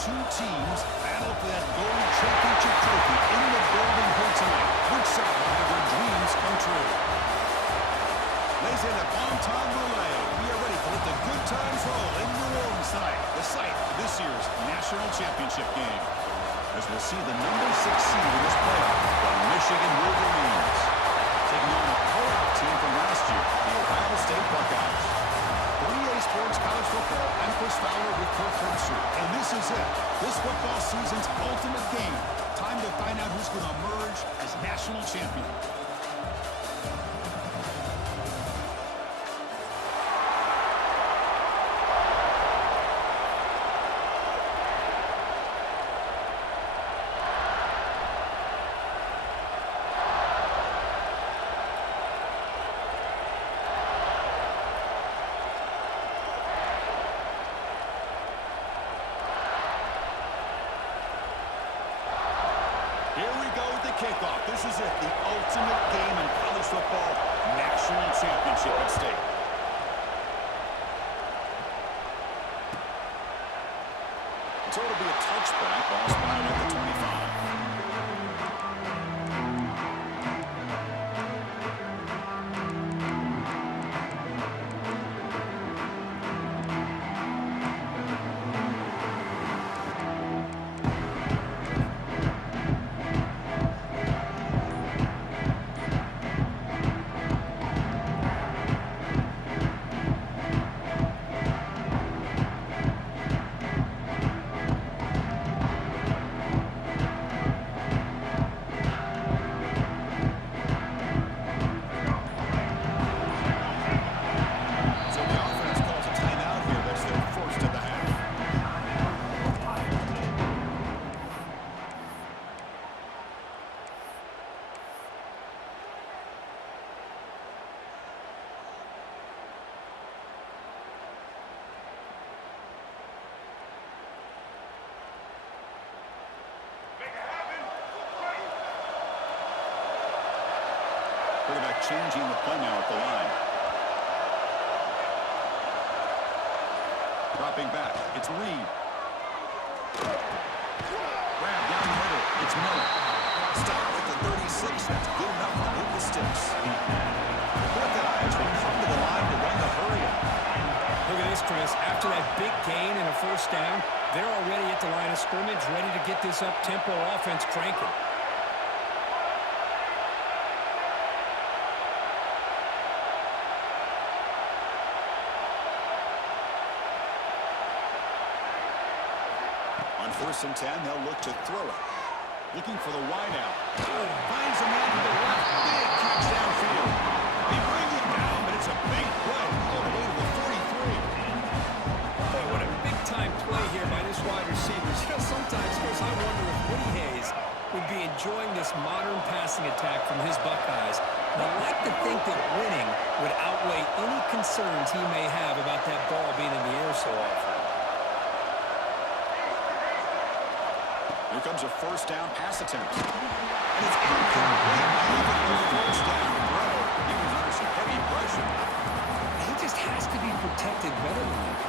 two teams battle for that gold championship trophy in the building here tonight. Which side will have their dreams come true? Lays in a bon-ton relay. We are ready to let the good times roll in New Orleans tonight, the site of this year's national championship game. As we'll see the number 6 seed in this playoff, the Michigan Wolverines, taking on a playoff team from last year, the Ohio State Buckeyes. For EA Sports College Football, I'm Chris Fowler with Kirk Herbstreit, and this is it. This football season's ultimate game. Time to find out who's going to emerge as national champion. Kickoff. This is it, the ultimate game in college football, national championship at stake. So it'll be a touchback, ball spotted at the 25. Quarterback changing the play now at the line. Dropping back. It's Reed. Grab down the middle. It's Miller. Stop at the 36. That's good enough to move the sticks. The Buckeyes will come to the line to run the hurry up. Look at this, Chris. After that big gain and a first down, they're already at the line of scrimmage, ready to get this up-tempo offense cranking. On 1st and 10, they'll look to throw it. Looking for the wideout. Finds a man to the left. Big catch downfield. They bring it down, but it's a big play all the way to the 43. Boy, what a big-time play here by this wide receiver. You know, sometimes, Chris, I wonder if Woody Hayes would be enjoying this modern passing attack from his Buckeyes. And I'd like to think that winning would outweigh any concerns he may have about that ball being in the air so often. Here comes a first down pass attempt. And it's incomplete. Even the first down throw. He was under some heavy pressure. He just has to be protected better than that.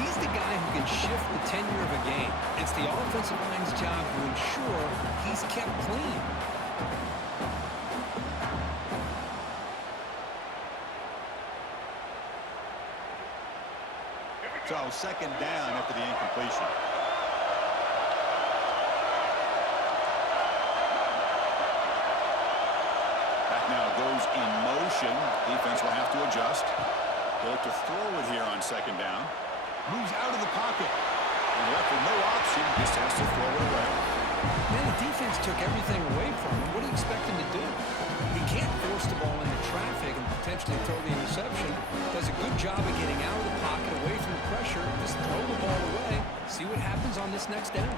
He's the guy who can shift the tenure of a game. It's the offensive line's job to ensure he's kept clean. So second down after the incompletion. Now goes in motion. Defense will have to adjust. They'll look to throw it here on second down. Moves out of the pocket. And left with no option, just has to throw it away. Man, the defense took everything away from him. What do you expect him to do? He can't force the ball into traffic and potentially throw the interception. Does a good job of getting out of the pocket, away from the pressure. Just throw the ball away. See what happens on this next down.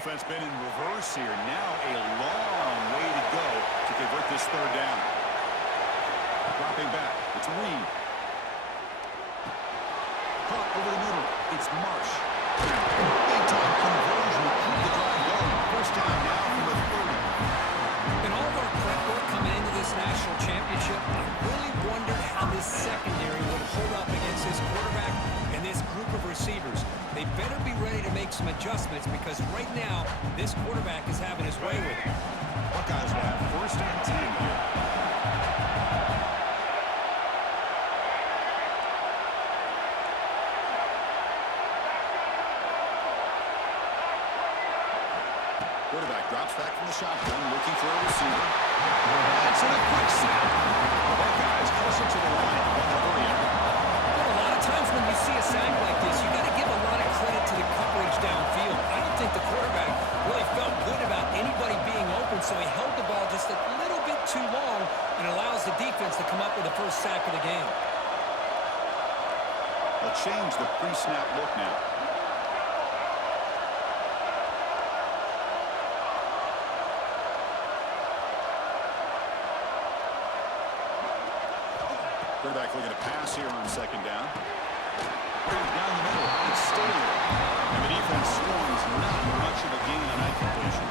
Offense been in reverse here. Now a long way to go to convert this third down. Dropping back. It's Reed. Caught over the middle. It's Marsh. Big time conversion to keep the drive going. First down now from the 30. In all of our prep work coming into this national championship, I really wondered how this secondary would hold up against this quarterback and this group of receivers. They better be ready to make some adjustments because right now, this quarterback is having his way with it. Buckeyes will have first and 10 here. Quarterback drops back from the shotgun, looking for a receiver. That's in a quick sack. The Buckeyes closer to the line. Well, a lot of times when you see a sack like this, you got to give a lot of credit to the coverage downfield. I don't think the quarterback really felt good about anybody being open, so he held the ball just a little bit too long and allows the defense to come up with the first sack of the game. They'll change the pre-snap look now. Quarterback looking to pass here on second down. Down the middle, it's still there. And the defense swarms not much of a gain on that completion.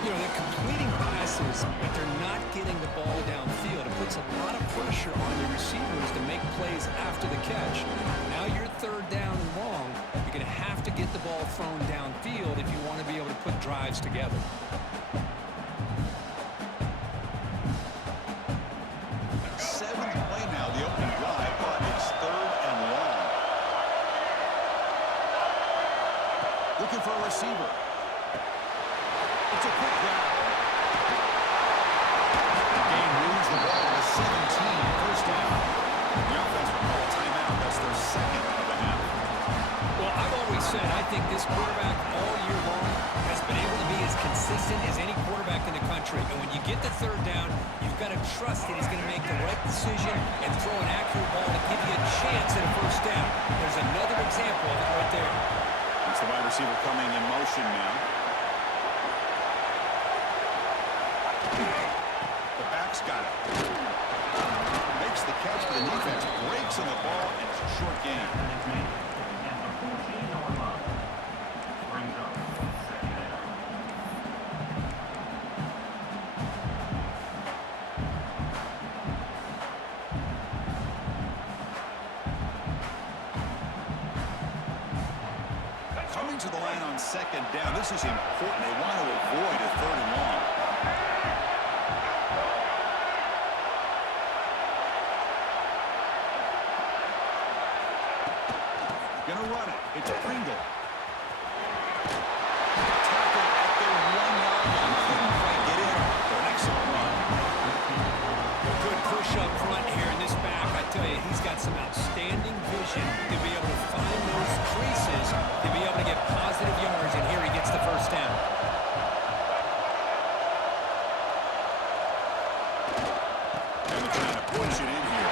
You know, they're completing passes, but they're not getting the ball downfield. It puts a lot of pressure on the receivers to make plays after the catch. Now you're third down and long. You're going to have to get the ball thrown downfield if you want to be able to put drives together. Looking for a receiver. It's a quick grab. The game moves the ball to 17. First down. The offense will call a timeout. That's their second of the half. Well, I've always said I think this quarterback all year long has been able to be as consistent as any quarterback in the country. And when you get the third down, you've got to trust that he's going to make the right decision and throw an accurate ball to give you a chance at a first down. There's another example of it right there. It's the wide receiver coming in motion now. The back's got it. Makes the catch, but the defense breaks on the ball, and it's a short gain. Coming to the line on second down. This is important. They want to avoid a third and long. Gonna run it. It's Pringle. Tackle at the 1-yard line. Couldn't quite get in for an excellent run. A good push up front here in this back. I tell you, he's got some outstanding vision to be able to find those creases, to be able to get positive yards, and here he gets the first down. And they're trying to push it in here.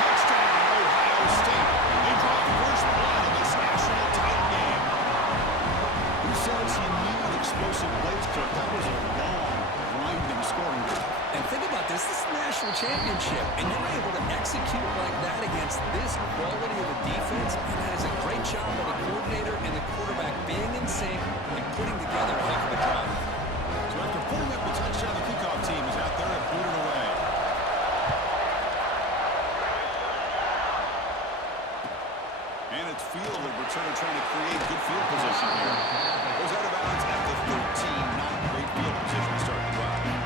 Touchdown, Ohio State. They draw first blood in this national title game. Who says he needed explosive plays, Kirk? That was a long, grinding scoring drive. And think about this. This is a national championship, and you're able to execute like that against this quality of a defense, and that is a great job by the coordinator and the quarterback being in sync and putting together a heck of a drive. So after pulling up the touchdown, the kickoff team is out there and booting away. And it's field at return trying to create good field position here. Goes out of bounds at the 13. Not great field position to start the drive.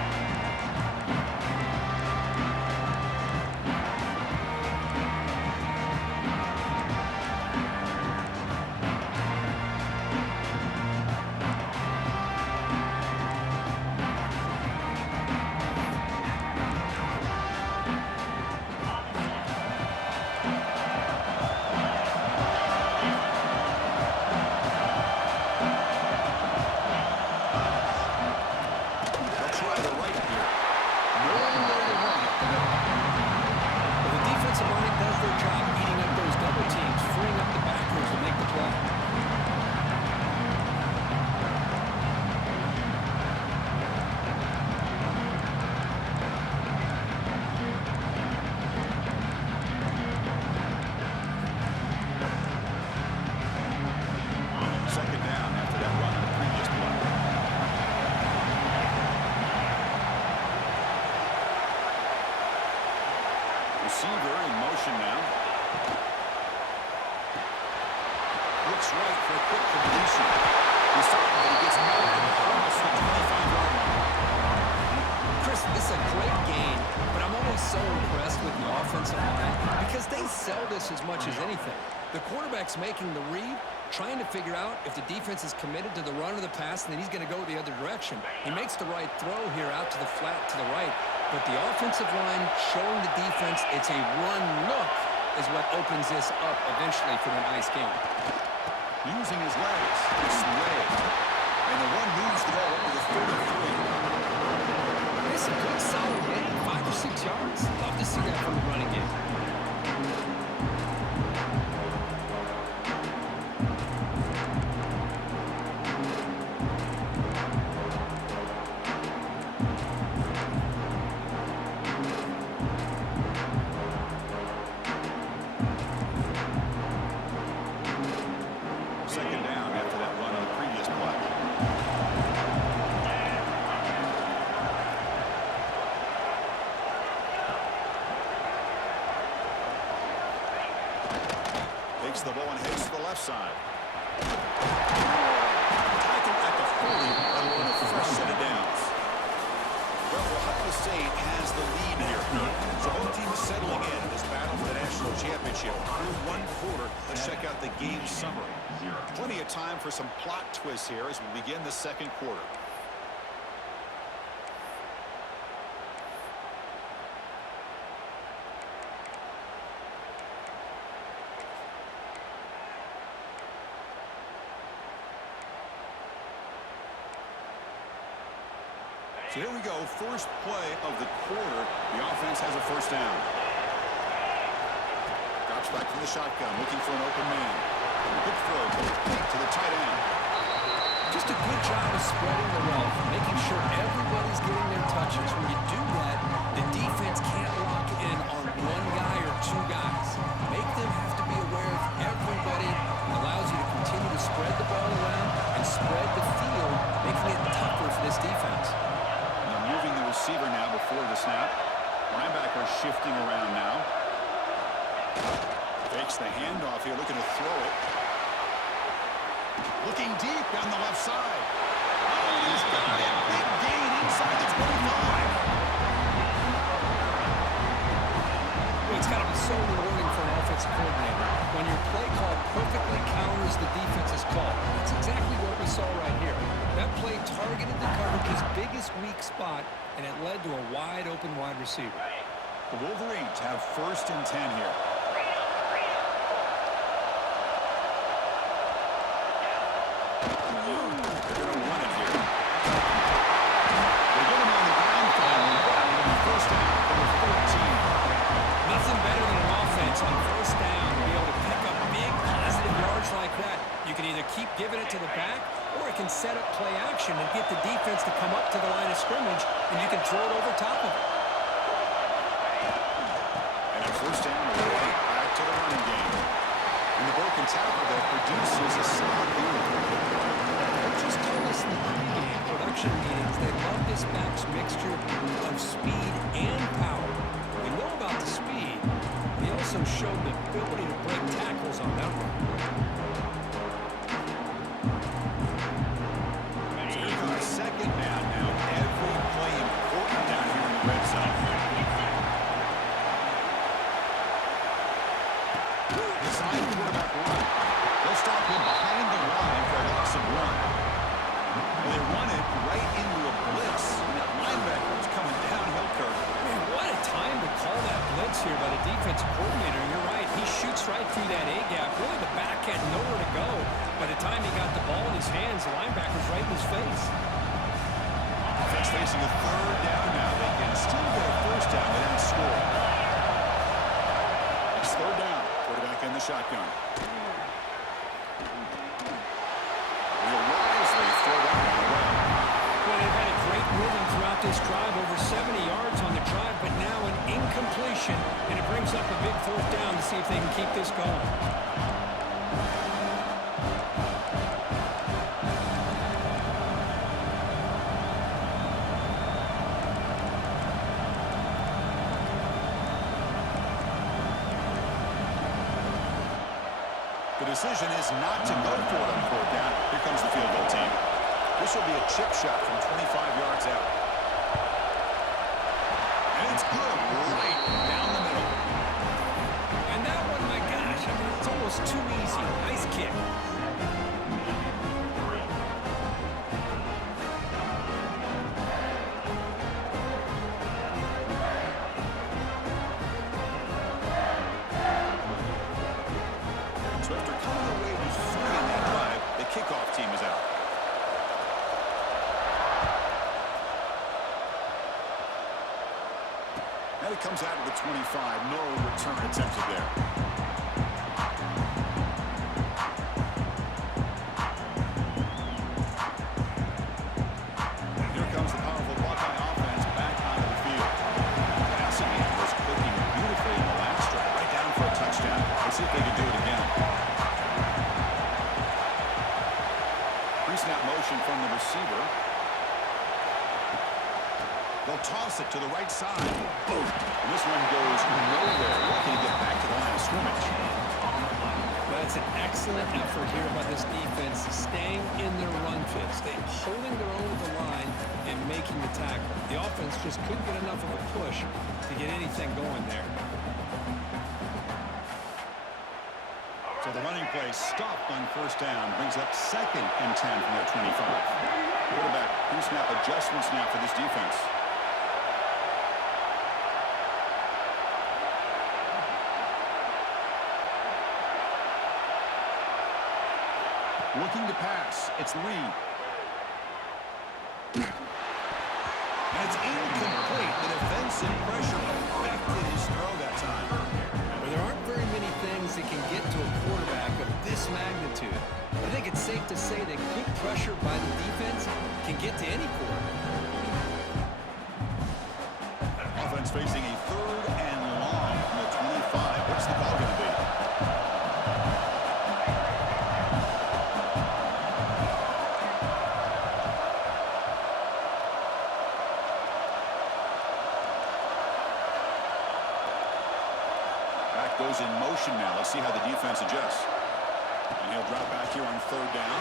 looks right for a quick completion. He's certain that he gets nowhere across the 25-yard line. Chris, this is a great game, but I'm always so impressed with the offensive line because they sell this as much as anything. The quarterback's making the read, trying to figure out if the defense is committed to the run or the pass, and then he's going to go the other direction. He makes the right throw here out to the flat to the right, but the offensive line showing the defense it's a run look is what opens this up eventually for a nice game. Using his legs, it's way. And the run moves the ball up to the 33. It's a good solid game, 5 or 6 yards. Love to see that from the running game. Second down after that run on the previous play. Takes the ball and heads to the left side. Tackle at the 40, and we're on a fresh set of downs. Well, Ohio State has the lead here. So both teams settling in this battle for the national championship. Through one quarter, let's check out the game summary. Plenty of time for some plot twists here as we begin the second quarter. So here we go, first play of the quarter. The offense has a first down. Drops back from the shotgun, looking for an open man. Good throw to the tight end. Just a good job of spreading the wealth, making sure everybody's getting their touches. When you do that, the defense can't lock in on one guy or two guys. Make them have to be aware of everybody. It allows you to continue to spread the ball around and spread the field, making it tougher for this defense. Moving the receiver now before the snap. Linebacker shifting around now. Fakes the handoff here, looking to throw it. Looking deep down the left side. Oh, he's got it. Big gain inside the 25. Well, it's got to be so rewarding for an offensive coordinator when your play call perfectly counters the defense's call. That's exactly what we saw right here. That play targeted the coverage's biggest weak spot, and it led to a wide-open wide receiver. The Wolverines have first and 10 here. They're going to run it here. They get him on the ground finally. It'll be first down for the 14. Nothing better than an offense on first down to be able to pick up big positive yards like that. You can either keep giving it to the back, or it can set up play action and get the defense to come up to the line of scrimmage, and you can throw it over top of it. And a first down right back to the running game. And the broken tackle that produces a solid move. Coaches told us in the pregame production meetings they love this back's mixture of speed and power. We know about the speed. He also showed the ability to break tackles on that run. Second down now. Every play important down here in the red zone. Design quarterback run. They'll stop him behind the line for a loss of one. And they run it right into a blitz. And that linebacker is coming downhill curve. Man, what a time to call that blitz here by the defensive coordinator. You're right. He shoots right through that A-gap. Really, the back had nowhere to go. By the time he got the ball in his hands, the linebacker's right in his face. Offense facing a third down now. They can still get a first down. They haven't scored. It's third down. Quarterback in the shotgun. Will wisely throw that one away. Well, they've had a great rhythm throughout this drive. Over 70 yards on the drive, but now an incompletion. And it brings up a big fourth down to see if they can keep this going. The decision is not to go for it on fourth down. Here comes the field goal team. This will be a chip shot from 25 yards out. And it's good right down the middle. And that one, my gosh, I mean, it's almost too easy. Nice kick. So after coming away with 3 in that drive, the kickoff team is out. And it comes out of the 25. No return attempted there. And here comes the powerful Buckeye offense back onto the field. Passing game was clicking beautifully in the last drive, right down for a touchdown. Let's see if they can do it again. Pre-snap motion from the receiver. They'll toss it to the right side. Boom. And this one goes nowhere. Lucky to get back to the line of scrimmage. Well, it's an excellent effort here by this defense, staying in their run fit, holding their own at the line and making the tackle. The offense just couldn't get enough of a push to get anything going there. So the running play stopped on first down, brings up 2nd and 10 from their 25. Quarterback pre-snap adjustments now for this defense. Looking to pass. It's Lee. And it's incomplete. The defensive pressure affected his throw that time. Well, there aren't very many things that can get to a quarterback of this magnitude. I think it's safe to say that good pressure by the defense can get to any quarterback. Offense facing a 3rd and long from the 25. What's the call going to be? Goes in motion now. Let's see how the defense adjusts. And he'll drop back here on 3rd down.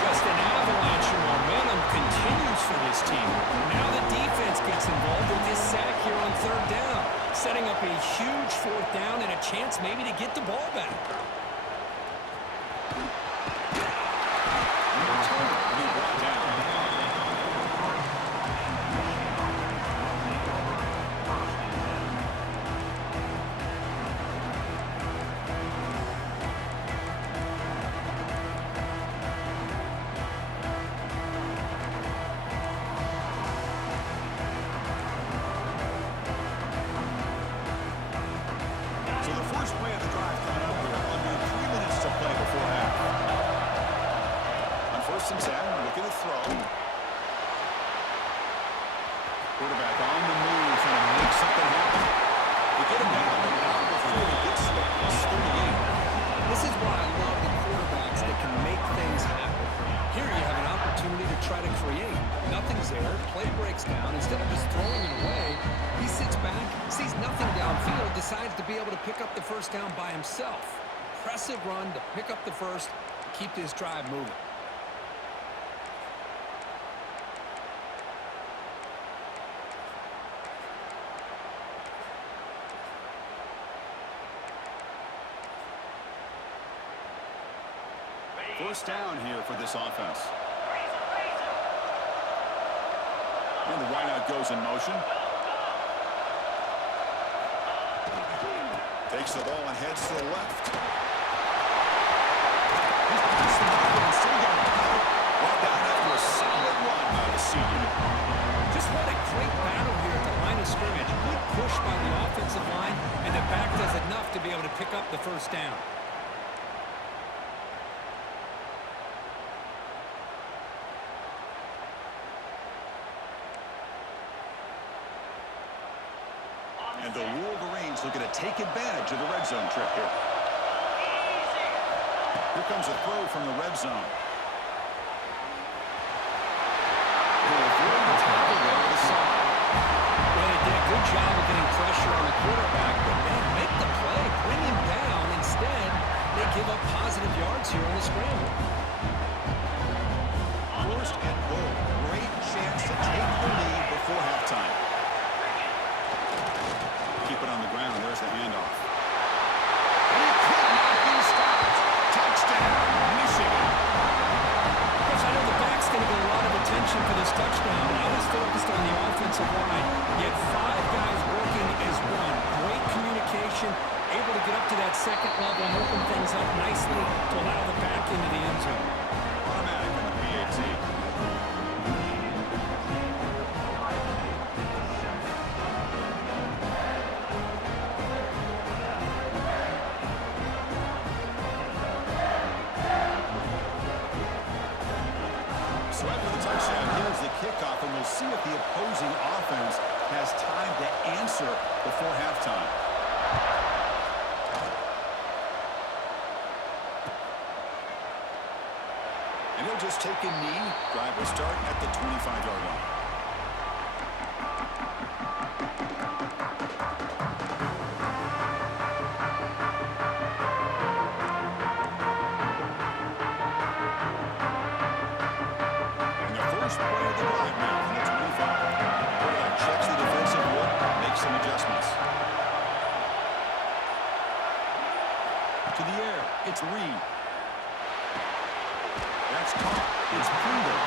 Just an avalanche of momentum continues for this team. Now the defense gets involved with this sack here on 3rd down, setting up a huge 4th down and a chance maybe to get the ball back. Quarterback on the move, trying to make something happen. They get him down, but not before he gets to the +38. This is why I love the quarterbacks that can make things happen. Here you have an opportunity to try to create. Nothing's there. Play breaks down. Instead of just throwing it away, he sits back, sees nothing downfield, decides to be able to pick up the first down by himself. Impressive run to pick up the first, keep this drive moving. First down here for this offense. And the wideout goes in motion. Takes the ball and heads to the left. He's passed the ball and still got it. Brought down after a solid run by the senior. Just what a great battle here at the line of scrimmage. Good push by the offensive line, and the back does enough to be able to pick up the first down. And the Wolverines looking to take advantage of the red zone trip here. Here comes a throw from the red zone. They'll avoid the tackle there to the side. Well, they did a good job of getting pressure on the quarterback, but to that second level and open things up nicely to allow the back into the end zone. Automatic on the PAT. So after the touchdown, here's the kickoff, and we'll see if the opposing offense has time to answer before halftime. And he'll just take a knee. Drive will start at the 25-yard line. And the first play of the drive now from the 25. Quarterback checks the defensive look, makes some adjustments. To the air, it's Reed. That's caught. It's Pringle.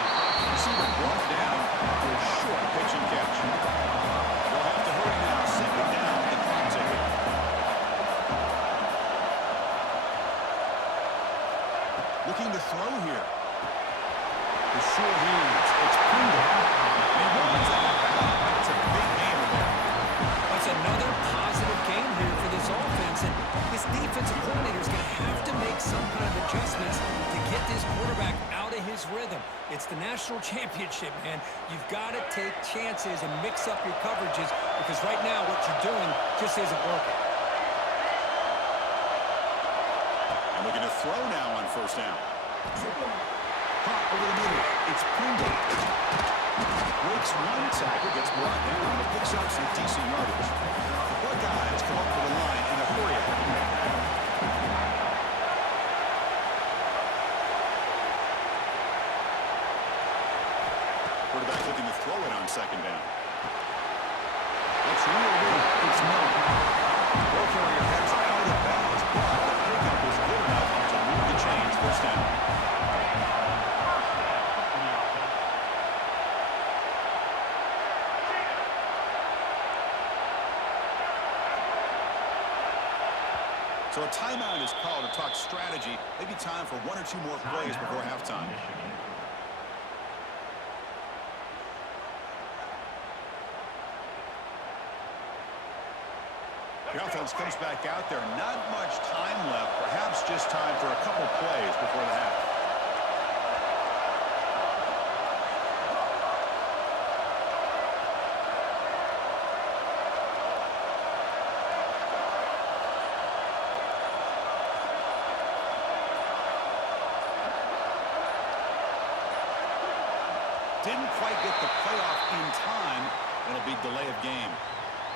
Receiver brought down after a short pitch and catch. They'll have to hurry now. Second down, the clock ticking. Looking to throw here. The short hands. It's Pringle. And he runs out of bounds. That's a big gainer there. That's another positive game here for this offense, and this defensive coordinator is going to have to make some kind of adjustments to get this quarterback out of his rhythm. It's the national championship, man. You've got to take chances and mix up your coverages because right now what you're doing just isn't working. And looking to throw now on first down. Caught over the middle. It's Pringle. Breaks one tackle, gets brought down, but picks up some decent yardage. The Buckeyes come up to the line in a hurry. Quarterback looking to throw it on second down. It's real low. It's Miller. Ball carrier heads out of bounds, but the pickup is good enough to move the chains. First down. So a timeout is called to talk strategy. Maybe time for one or two more plays before halftime. The offense comes back out there. Not much time left. Perhaps just time for a couple plays before the half. Didn't quite get the playoff in time. It'll be delay of game.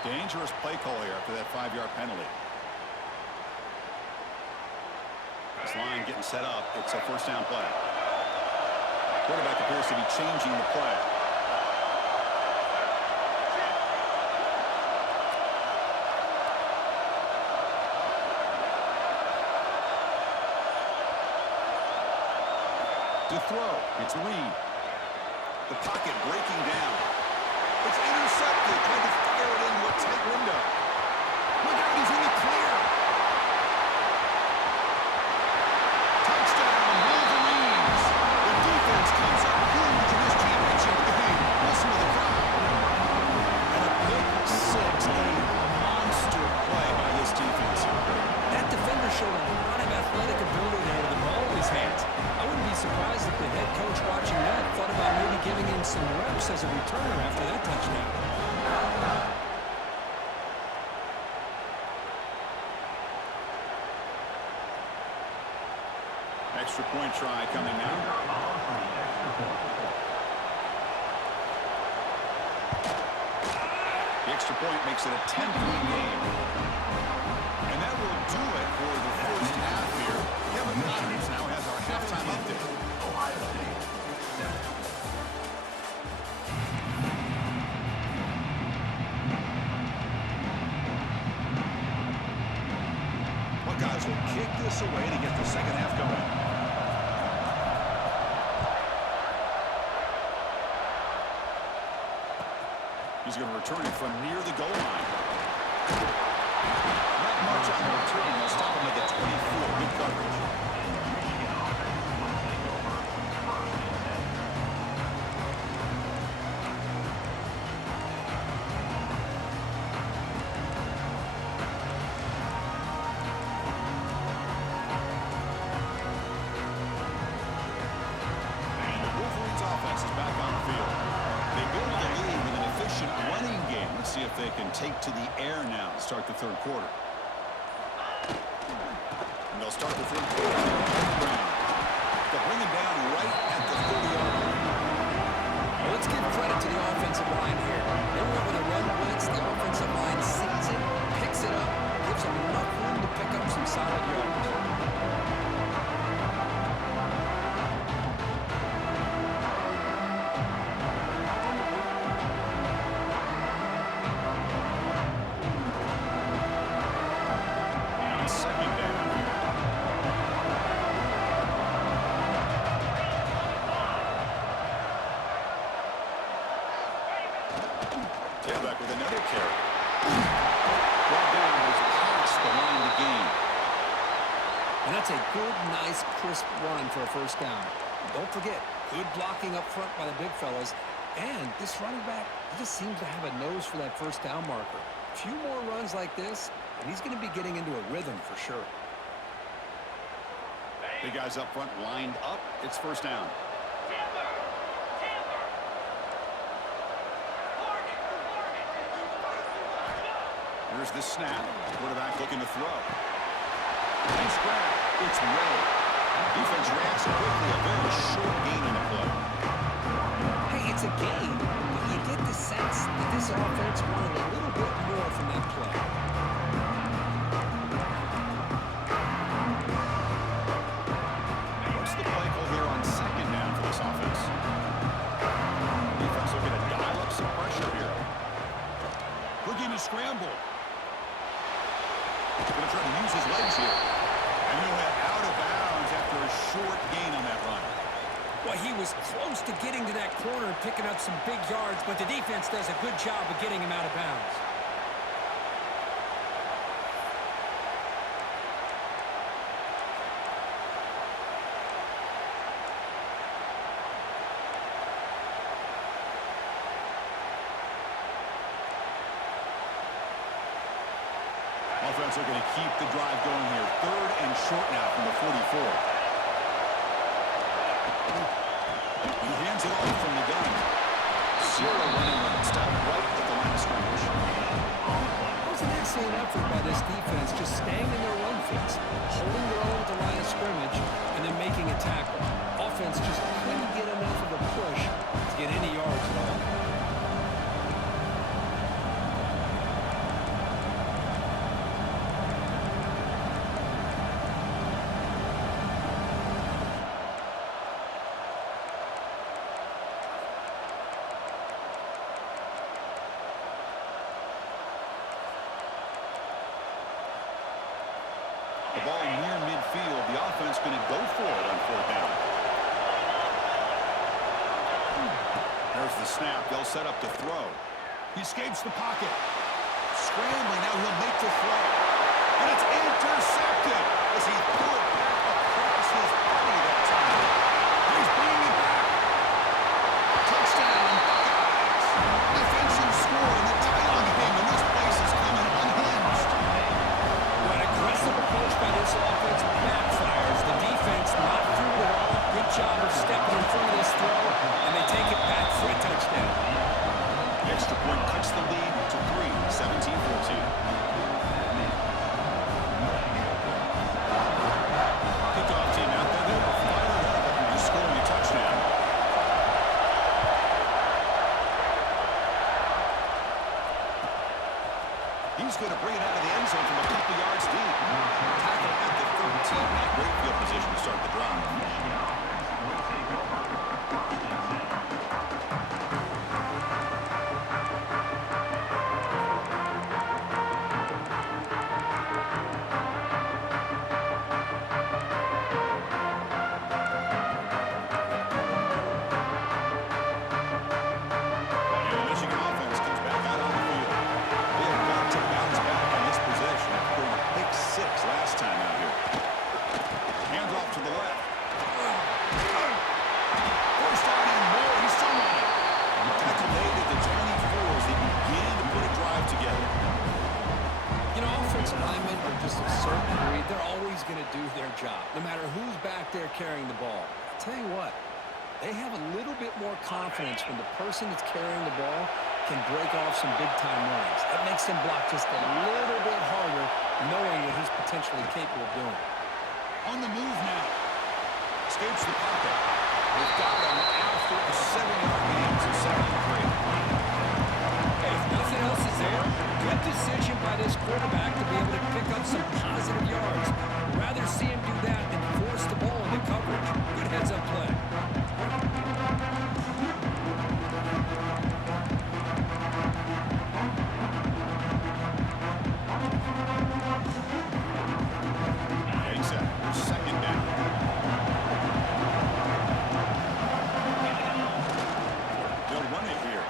Dangerous play call here after that 5-yard penalty. This line getting set up. It's a first down play. Quarterback appears to be changing the play. To throw, it's Reed. The pocket breaking down. It's intercepted. Trying to fire it into a tight window. Look out, he's in the clear. Touchdown, Wolverines. The defense comes up huge in this championship game. Listen to the crowd. And a pick six, a monster play by this defense. That defender showed a lot of athletic ability there with the ball in his hands. I wouldn't be surprised if the head coach watching that thought about maybe giving him some reps as a returner after that touchdown. Extra point try coming now. The extra point makes it a 10-point game. And that will do it for the first half here. Kevin Connors now has our halftime update. Buckeyes will kick this away to get the second half going. He's going to return it from near the goal line. Not much on the return this time. coverage. See if they can take to the air now to start the third quarter. And they'll start the third quarter on the ground. They'll bring him down right at the 30-yard line. Well, let's give credit to the offensive line here. They went with a run blitz. The offensive line sees it, picks it up, gives them enough room to pick up some solid yards. Tailback with another carry. Brought down was past the line to gain. And that's a good, nice, crisp run for a first down. Don't forget, good blocking up front by the big fellas. And this running back, he just seems to have a nose for that first down marker. A few more runs like this, and he's going to be getting into a rhythm for sure. Big guys up front lined up. It's first down. Here's the snap. Quarterback looking to throw. Nice grab. It's Ray. Defense reacts quickly. A very short gain in the play. Hey, it's a game, but you get the sense that this offense wanted a little bit more from that play. What's the play call here on second down for this offense? Defense looking to dial up some pressure here. Looking to scramble. Going to try to use his legs here. And he'll head out of bounds after a short gain on that run. Well, he was close to getting to that corner and picking up some big yards, but the defense does a good job of getting him out of bounds. Offense looking to keep the drive going here. Third and short now from the 44. He hands it off from the gun. Zero running room. Stopped right at the line of scrimmage. It was an excellent effort by this defense, just staying in their run fits, holding their own at the line of scrimmage, and then making a tackle. Offense just couldn't get enough of a push to get any yards at all. The ball near midfield. The offense going to go for it on fourth down. There's the snap. They'll set up to throw. He escapes the pocket. Scrambling. Now he'll make the throw. And it's intercepted as he threw it back across his body that time. He's bringing it back. Touchdown, Buckeyes. Defensive score in the title game, and this place is coming unhinged. An aggressive approach by this offense backfires. The defense not through it all. Good job of stepping in front of this throw, and they take it back for a touchdown. The extra point cuts the lead to 3, 17-14. linemen are just a certain breed. They're always going to do their job, no matter who's back there carrying the ball. I'll tell you what, they have a little bit more confidence when the person that's carrying the ball can break off some big-time runs. That makes them block just a little bit harder, knowing what he's potentially capable of doing. On the move now. Escapes the pocket. They've got him after a 7-yard gain. So 7-3. Hey, if nothing else is there, good decision by this quarterback to be able to pick up some positive yards. Rather see him do that than force the ball into coverage. Good heads-up play. Second down. They'll run it here.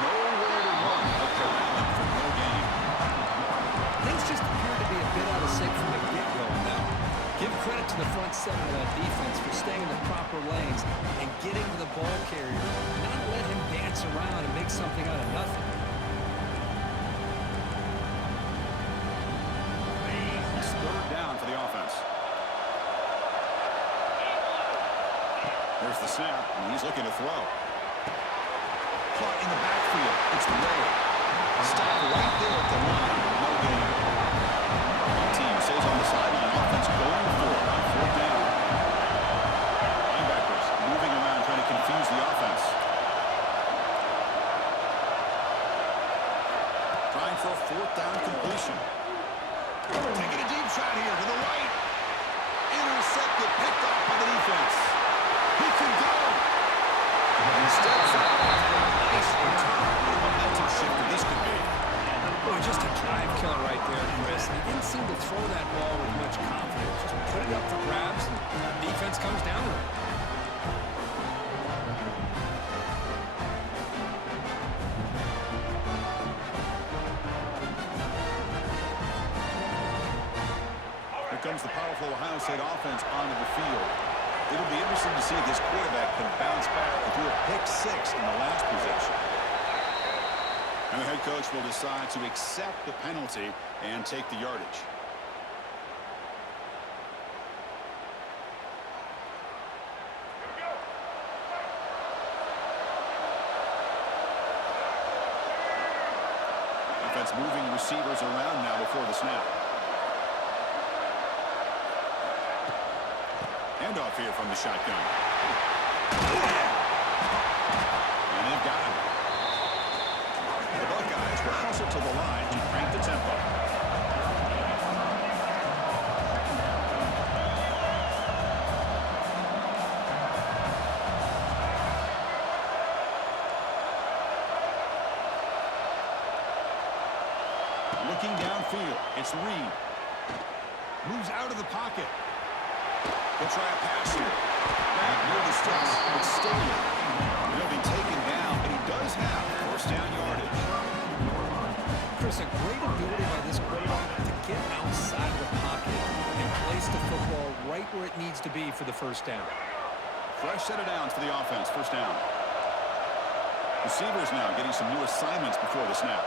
Nowhere to run, but corralled for no gain. Things just appear to be a bit out of sync from the get-go now. Give credit to the front seven of that defense for staying in the proper lanes and getting to the ball carrier, not let him dance around and make something out of nothing. There's the snap, and he's looking to throw. Caught in the backfield. It's low. Stop right there at the line. No gain. One team stays on the sideline. Offense going for it on 4th down. Linebackers moving around trying to confuse the offense. Trying for a 4th down completion. Taking a deep shot here to the right. Intercepted, picked off by the defense. He can go. He steps out after a nice return. What a momentum shifter this could be. Boy, just a drive killer right there, Chris. He didn't seem to throw that ball with much confidence. Just put it up for grabs, and the defense comes down with it. Here comes the powerful Ohio State offense onto the field. It'll be interesting to see if this quarterback can bounce back and do a pick-6 in the last possession. And the head coach will decide to accept the penalty and take the yardage. Offense moving receivers around now before the snap. Handoff here from the shotgun. And they've got him. The Buckeyes will hustle to the line to crank the tempo. Looking downfield, it's Reed. Moves out of the pocket. He'll try a pass here. Back near the sticks. It's Staley. He'll be taken down, but he does have 1st down yardage. Chris, a great ability by this quarterback to get outside of the pocket and place the football right where it needs to be for the 1st down. Fresh set of downs for the offense. 1st down. Receivers now getting some new assignments before the snap.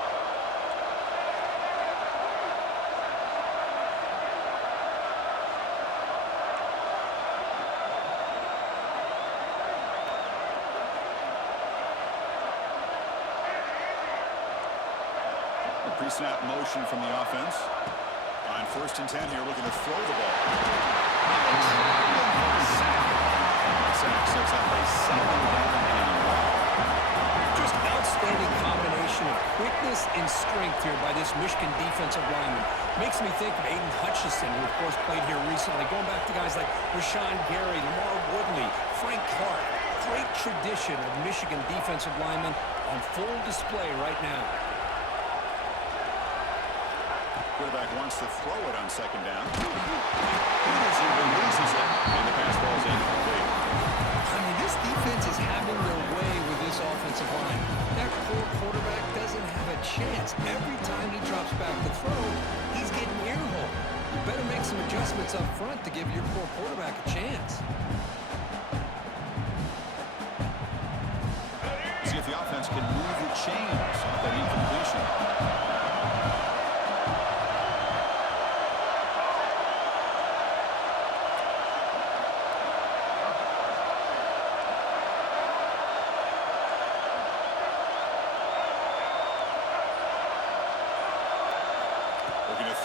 Pre-snap motion from the offense. On 1st and 10 here, looking to throw the ball. Sack sets up a 2nd down and 1. Just outstanding combination of quickness and strength here by this Michigan defensive lineman. Makes me think of Aiden Hutchinson, who of course played here recently. Going back to guys like Rashawn Gary, Lamar Woodley, Frank Clark. Great tradition of Michigan defensive linemen on full display right now. Quarterback wants to throw it on 2nd down. He releases it, and the pass falls incomplete. I mean, this defense is having their way with this offensive line. That poor quarterback doesn't have a chance. Every time he drops back to throw, he's getting air-hole. You better make some adjustments up front to give your poor quarterback a chance. See if the offense can move the chains off that incompletion.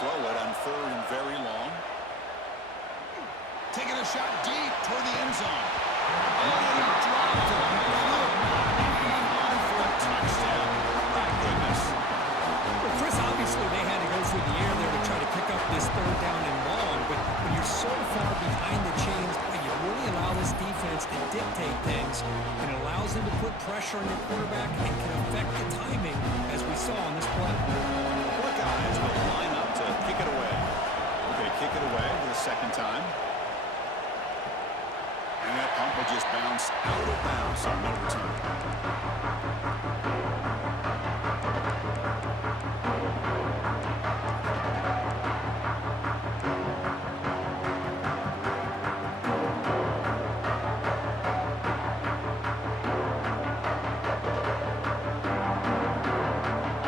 throw it on 3rd and very long. Taking a shot deep toward the end zone. Oh, he dropped it. Hang on for a touchdown. My goodness. Well, Chris, obviously they had to go through the air there to try to pick up this 3rd down and long, but when you're so far behind the chains, you really allow this defense to dictate things, and it allows them to put pressure on your quarterback and can affect the timing, as we saw on this play. Buckeyes will line up to kick it away. We're going to kick it away for the 2nd time. And that punt will just bounce out of bounds on no return.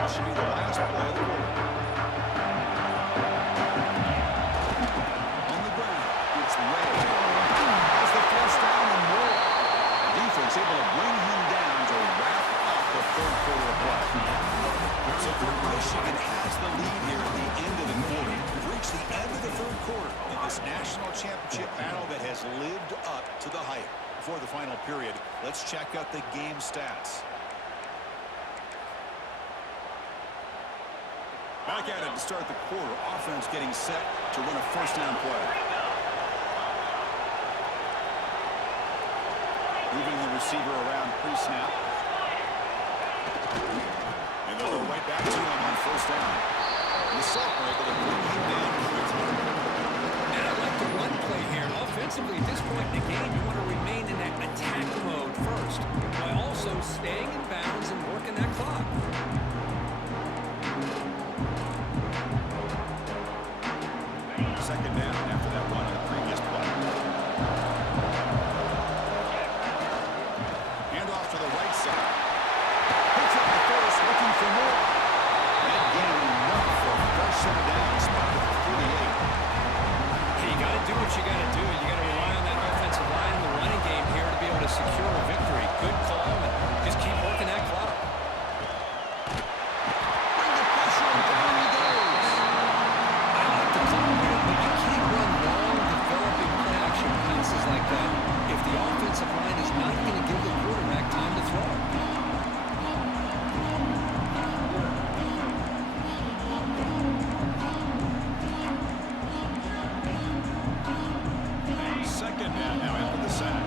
Should be the last play of the quarter. On the ground, it's Ray. Has the first down and more. Defense able to bring him down to wrap up the 3rd quarter of play. So Michigan has the lead here at the end of the quarter. We've reached the end of the 3rd quarter in this national championship battle that has lived up to the hype. Before the final period, let's check out the game stats. Back at it to start the quarter. Offense getting set to run a 1st down play. Moving the receiver around pre-snap. And they'll go right back to him on 1st down. And the sophomore able to bring him down quickly. And I like the run play here. Offensively, at this point in the game, you want to remain in that attack mode first, while also staying in bounds and working that clock. 2nd down after that run on the previous play. Hand off to the right side. Picks up the first, looking for more. And again, enough for a 1st down spot at the 48. Hey, you got to do what you got to do. You got to rely on that offensive line in the running game here to be able to secure a victory. Good call, and just keep working that clock. Bring the pressure, and down he goes. I like the call here, but you can't run long, developing play-action passes like that if the offensive line is not going to give the quarterback time to throw. 2nd down now after the sack.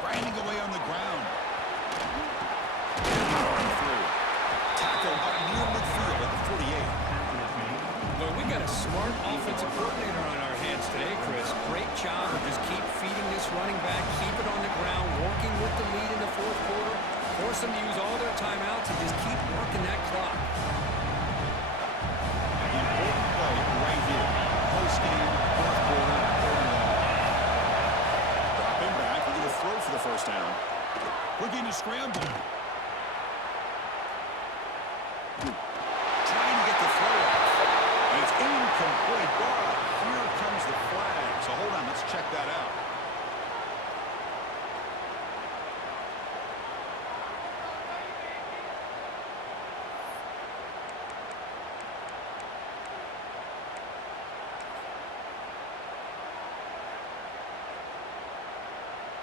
Grinding away on the ground. Through. Tackle up near midfield at the 48. Well, we got a smart offensive coordinator on our hands today, Chris. Great job of just keep feeding this running back, keep it on the ground, working with the lead in the 4th quarter, force them to use all their timeouts and just keep working that clock. Important play right here. Post-game, 4th quarter, 3rd and long. Drop him back. We're going to throw for the 1st down. Looking to scramble. Trying to get the throw off. And it's incomplete, but here comes the flag. So hold on, let's check that out.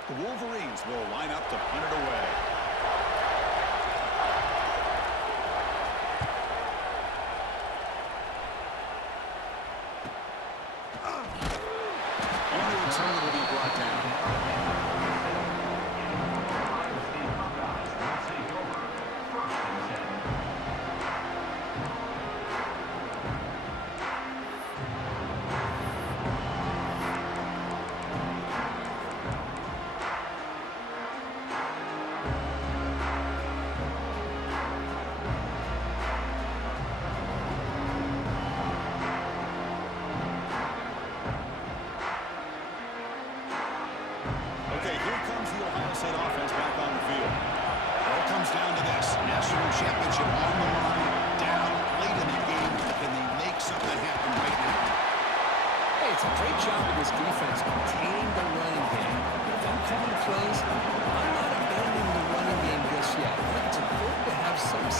The Wolverines will line up to punt it away. On the return, it will be brought down.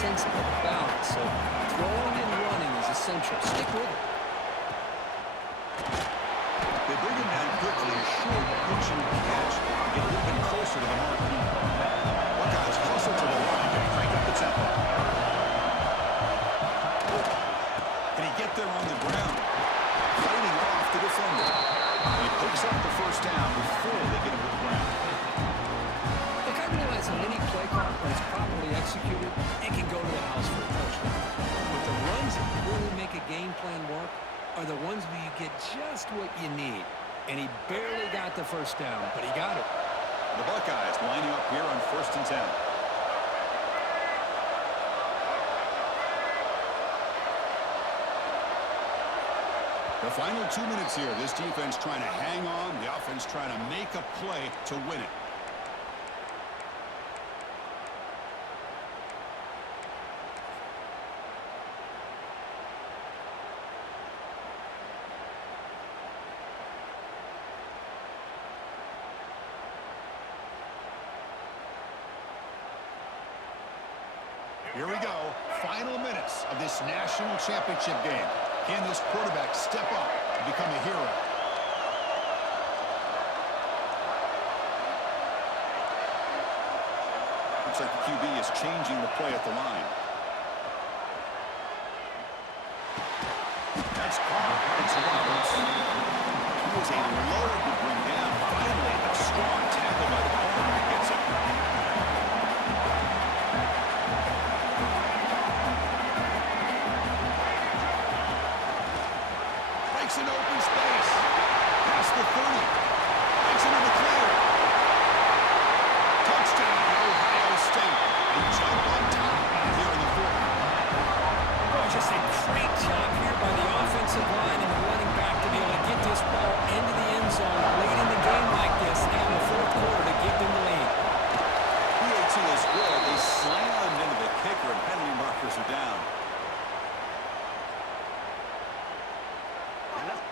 sense of balance. So throwing and running is essential. Stick with it. They bring him down quickly, a short pitch and catch to get a little bit closer to the marquee. Buckeyes hustle to the line to crank up the tempo. Can he get there on the ground? Fighting off the defender. And he picks up the first down before they get him to the ground. Look, I realize that any play call, when it's properly executed, it can go to the house for a touchdown. But the runs that really make a game plan work are the ones where you get just what you need. And he barely got the first down, but he got it. The Buckeyes lining up here on 1st and 10. The final 2 minutes here. This defense trying to hang on. The offense trying to make a play to win it. Here we go. Final minutes of this national championship game. Can this quarterback step up and become a hero? Looks like the QB is changing the play at the line. That's caught. It's Roberts. He was a load to bring down. Finally, a strong tackle by the cornerback gets him. In open space. Past the 30. Makes it in the clear. Touchdown, Ohio State. They jump on top here in the 4th. Oh, just a great job here by the offensive line and the running back to be able to get this ball into the end zone late in the game like this now in the 4th quarter to give them the lead. PAT is good. They slammed into the kicker and penalty markers are down.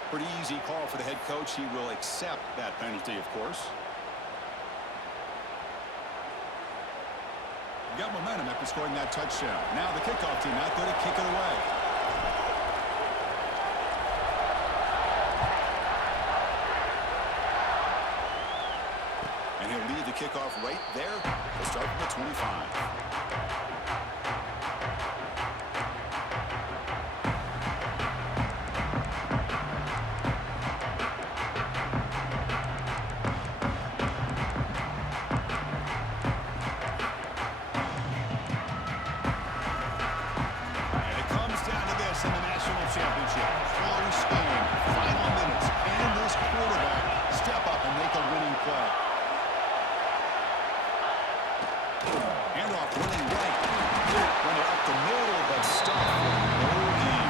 Pretty easy call for the head coach. He will accept that penalty, of course. Got momentum after scoring that touchdown. Now the kickoff team out there to kick it away. And he'll leave the kickoff right there to start from the 25. Championship. Close game. Final minutes. Can this quarterback step up and make a winning play? Handoff running right. Run it up the middle, but stopped for no gain.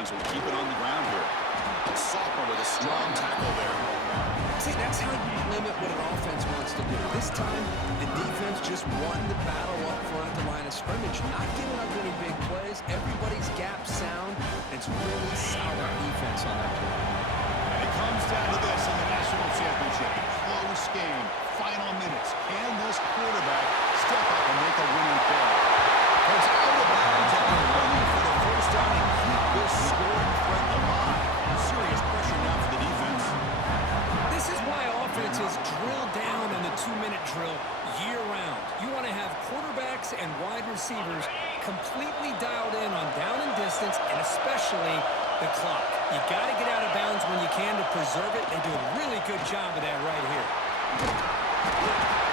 Will keep it on the ground here. Sophomore with a strong tackle there. See, that's how you limit what an offense wants to do. This time, the defense just won the battle up front at the line of scrimmage. Not giving up any big plays. Everybody's gap sound. It's really solid defense on that play. And it comes down to this in the national championship. A close game. Final minutes. Can this quarterback step up and make a winning play? It's out of bounds and they're running for the first down and keep this scoring threat alive. Serious pressure now for the defense. This is why offenses drill down in the 2-minute drill year-round. You want to have quarterbacks and wide receivers completely dialed in on down and distance, and especially the clock. You got to get out of bounds when you can to preserve it. They do a really good job of that right here.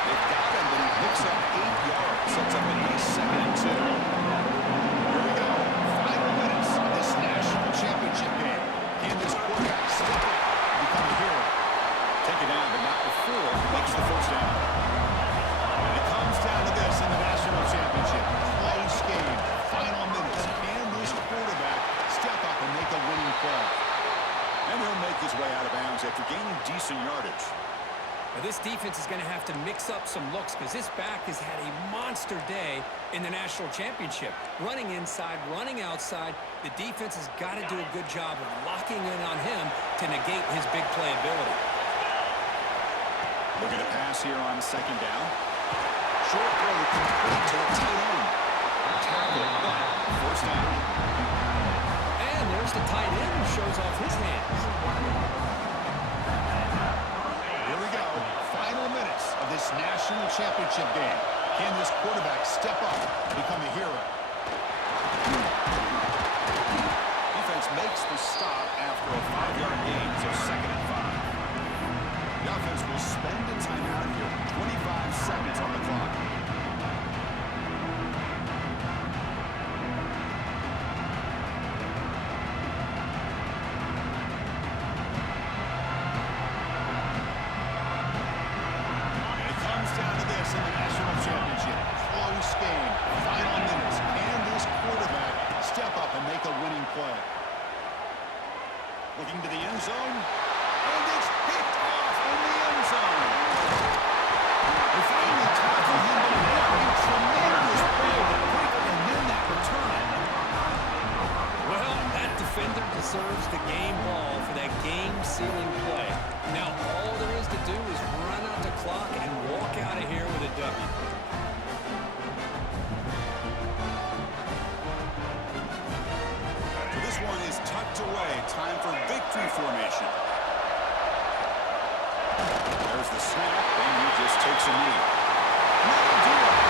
They've got him, but he picks up 8 yards. Sets up a nice 2nd and 2. Here we go. Final minutes of this national championship game. Can this quarterback step up and become a hero? Take it down, but not before he makes the first down. And it comes down to this in the national championship. Close game. Final minutes. Can this quarterback step up and make a winning play? And he'll make the his way out of bounds after gaining decent yardage. Now, this defense is going to have to mix up some looks because this back has had a monster day in the national championship. Running inside, running outside. The defense has got to do a good job of locking in on him to negate his big play ability. Looking to pass here on second down. Short throw complete to the tight end. Tackle, but first down. And there's the tight end who shows off his hands. Here we go. Final minutes of this national championship game. Can this quarterback step up and become a hero? Defense makes the stop after a 5-yard gain, so 2nd and 5. The offense will spend a timeout here. 25 seconds on the clock. And it comes down to this in the national championship. Close game. Final minutes. Can this quarterback step up and make a winning play? Looking to the end zone. And it's picked off in the end zone. They finally tackled him, but what a tremendous play to break and then that return. Well, that defender deserves the game ball for that game-sealing play. Now, all there is to do is run out the clock and walk out of here with a W. So this one is tucked away. Time for victory formation. There's the snap, and he just takes a knee. And that'll do it.